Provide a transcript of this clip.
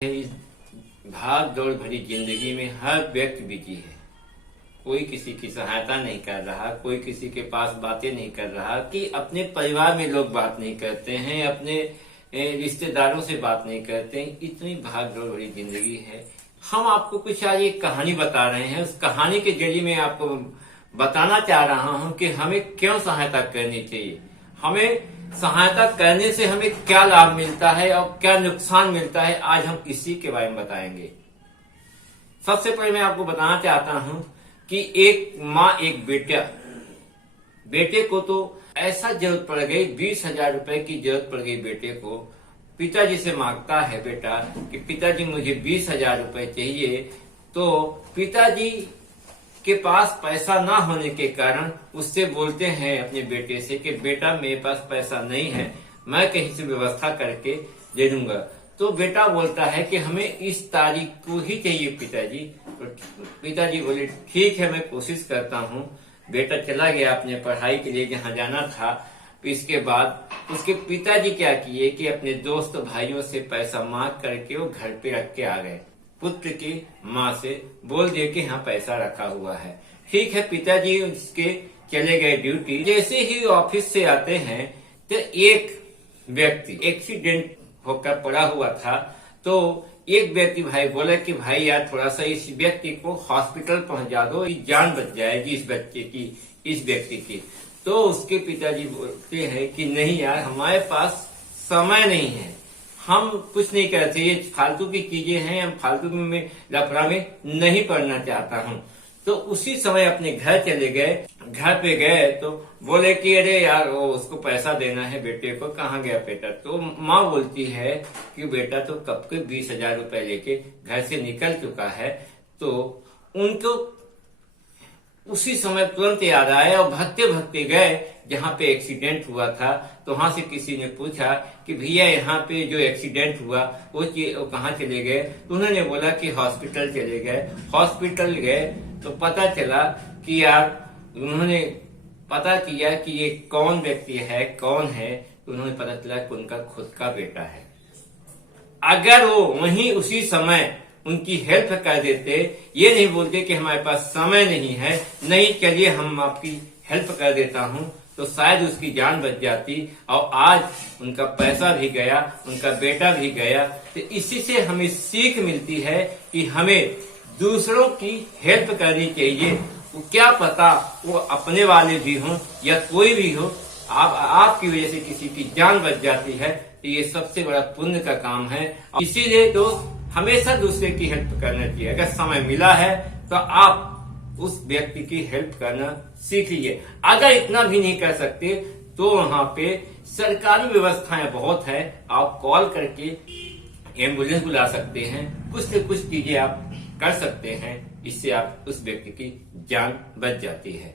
इस भाग दौड़ भरी जिंदगी में हर व्यक्ति बिजी है। कोई किसी की सहायता नहीं कर रहा, कोई किसी के पास बातें नहीं कर रहा कि अपने परिवार में लोग बात नहीं करते हैं, अपने रिश्तेदारों से बात नहीं करते हैं। इतनी भाग दौड़ भरी जिंदगी है। हम आपको कुछ आज एक कहानी बता रहे हैं। उस कहानी के जरिए मैं आपको बताना चाह रहा हूं कि हमें क्यों सहायता करनी चाहिए, हमें सहायता करने से हमें क्या लाभ मिलता है और क्या नुकसान मिलता है। आज हम इसी के बारे में बताएंगे। सबसे पहले मैं आपको बताना चाहता हूं कि एक माँ एक बेटे को तो ऐसा जरूरत पड़ गई, 20,000 रुपए की जरूरत पड़ गई बेटे को। पिताजी से मांगता है बेटा कि पिताजी मुझे 20,000 रुपए चाहिए। तो पिताजी के पास पैसा ना होने के कारण उससे बोलते हैं अपने बेटे से कि बेटा मेरे पास पैसा नहीं है, मैं कहीं से व्यवस्था करके दे दूंगा। तो बेटा बोलता है कि हमें इस तारीख को ही चाहिए पिताजी। तो पिताजी बोले ठीक है, मैं कोशिश करता हूँ। बेटा चला गया अपने पढ़ाई के लिए जहाँ जाना था। इसके बाद उसके पिताजी क्या किए कि अपने दोस्त भाइयों से पैसा मांग करके वो घर पे रख के आ गए। पुत्र की माँ से बोल दिए कि हाँ पैसा रखा हुआ है। ठीक है, पिताजी उसके चले गए ड्यूटी। जैसे ही ऑफिस से आते हैं तो एक व्यक्ति एक्सीडेंट होकर पड़ा हुआ था। तो एक व्यक्ति भाई बोला कि भाई यार थोड़ा सा इस व्यक्ति को हॉस्पिटल पहुंचा दो, जान बच जाएगी इस बच्चे की, इस व्यक्ति की। तो उसके पिताजी बोलते हैं कि नहीं यार, हमारे पास समय नहीं है, हम कुछ नहीं करते, ये फालतू की चीजें हैं, हम फालतू में लफड़ा में नहीं पड़ना चाहता हूँ। तो उसी समय अपने घर चले गए। घर पे गए तो बोले कि अरे यार वो उसको पैसा देना है बेटे को, कहाँ गया बेटा। तो माँ बोलती है कि बेटा तो कब के 20,000 रुपए लेके घर से निकल चुका है। तो उनको उसी समय तुरंत याद आया और भागते भागते गए जहाँ पे एक्सीडेंट हुआ था। तो वहां से किसी ने पूछा कि भैया यहाँ पे जो एक्सीडेंट हुआ वो कहाँ चले गए। तो उन्होंने बोला कि हॉस्पिटल चले गए। हॉस्पिटल गए तो पता चला कि यार, उन्होंने पता किया कि ये कौन व्यक्ति है, कौन है। तो उन्होंने पता चला कि उनका खुद का बेटा है। अगर वो वहीं उसी समय उनकी हेल्प कर देते, ये नहीं बोलते कि हमारे पास समय नहीं है, नहीं चलिए हम आपकी हेल्प कर देता हूँ, तो शायद उसकी जान बच जाती और आज उनका पैसा भी गया, उनका बेटा भी गया। तो इसी से हमें सीख मिलती है कि हमें दूसरों की हेल्प करनी चाहिए। वो क्या पता वो अपने वाले भी हों या कोई भी हो, आपकी वजह से किसी की जान बच जाती है, तो ये सबसे बड़ा पुण्य का काम है। इसीलिए तो हमेशा दूसरे की हेल्प करना चाहिए। अगर समय मिला है तो आप उस व्यक्ति की हेल्प करना सीख लीजिए। अगर इतना भी नहीं कर सकते तो वहां पे सरकारी व्यवस्थाएं बहुत है, आप कॉल करके एम्बुलेंस बुला सकते हैं, कुछ न कुछ चीजें आप कर सकते हैं। इससे आप उस व्यक्ति की जान बच जाती है।